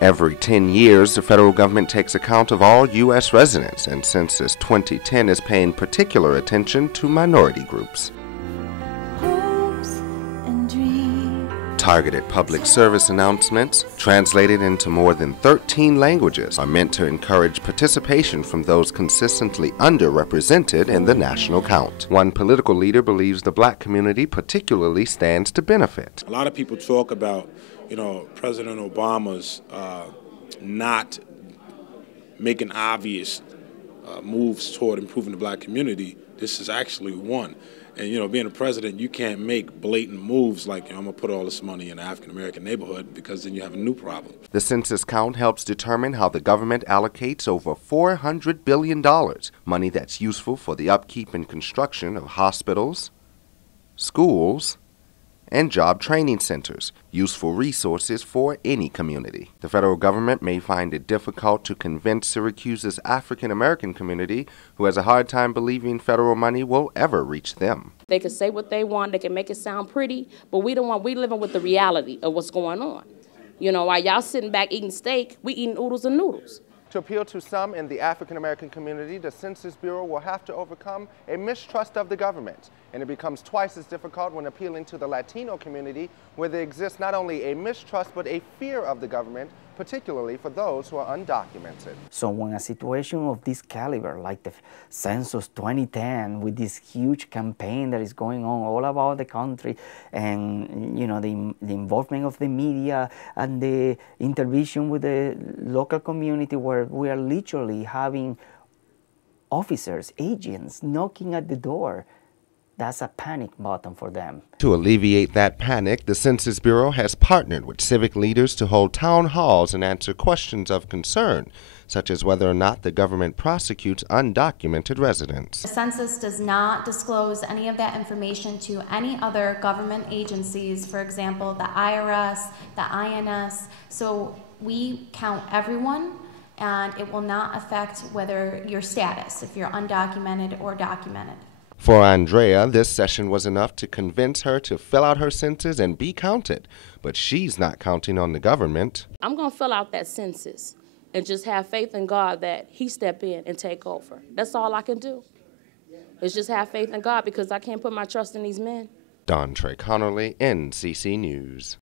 Every 10 years, the federal government takes account of all U.S. residents, and Census 2010 is paying particular attention to minority groups. Targeted public service announcements, translated into more than 13 languages, are meant to encourage participation from those consistently underrepresented in the national count. One political leader believes the black community particularly stands to benefit. A lot of people talk about, President Obama's not making obvious moves toward improving the black community. This is actually one. And, being a president, you can't make blatant moves like, I'm going to put all this money in the African-American neighborhood, because then you have a new problem. The census count helps determine how the government allocates over $400 billion, money that's useful for the upkeep and construction of hospitals, schools, and job training centers, useful resources for any community. The federal government may find it difficult to convince Syracuse's African-American community, who has a hard time believing federal money will ever reach them. They can say what they want, they can make it sound pretty, but we living with the reality of what's going on. While y'all sitting back eating steak, we eating oodles and noodles. To appeal to some in the African-American community, the Census Bureau will have to overcome a mistrust of the government. And it becomes twice as difficult when appealing to the Latino community, where there exists not only a mistrust but a fear of the government, particularly for those who are undocumented. So when a situation of this caliber, like the Census 2010, with this huge campaign that is going on all about the country, and the involvement of the media and the intervention with the local community, where we are literally having officers, agents knocking at the door, that's a panic button for them. To alleviate that panic, the Census Bureau has partnered with civic leaders to hold town halls and answer questions of concern, such as whether or not the government prosecutes undocumented residents. The census does not disclose any of that information to any other government agencies, for example, the IRS, the INS. So we count everyone, and it will not affect whether your status, if you're undocumented or documented. For Andrea, this session was enough to convince her to fill out her census and be counted, but she's not counting on the government. I'm going to fill out that census and just have faith in God that He step in and take over. That's all I can do. It's just have faith in God, because I can't put my trust in these men. Dontre Conerly, NCC News.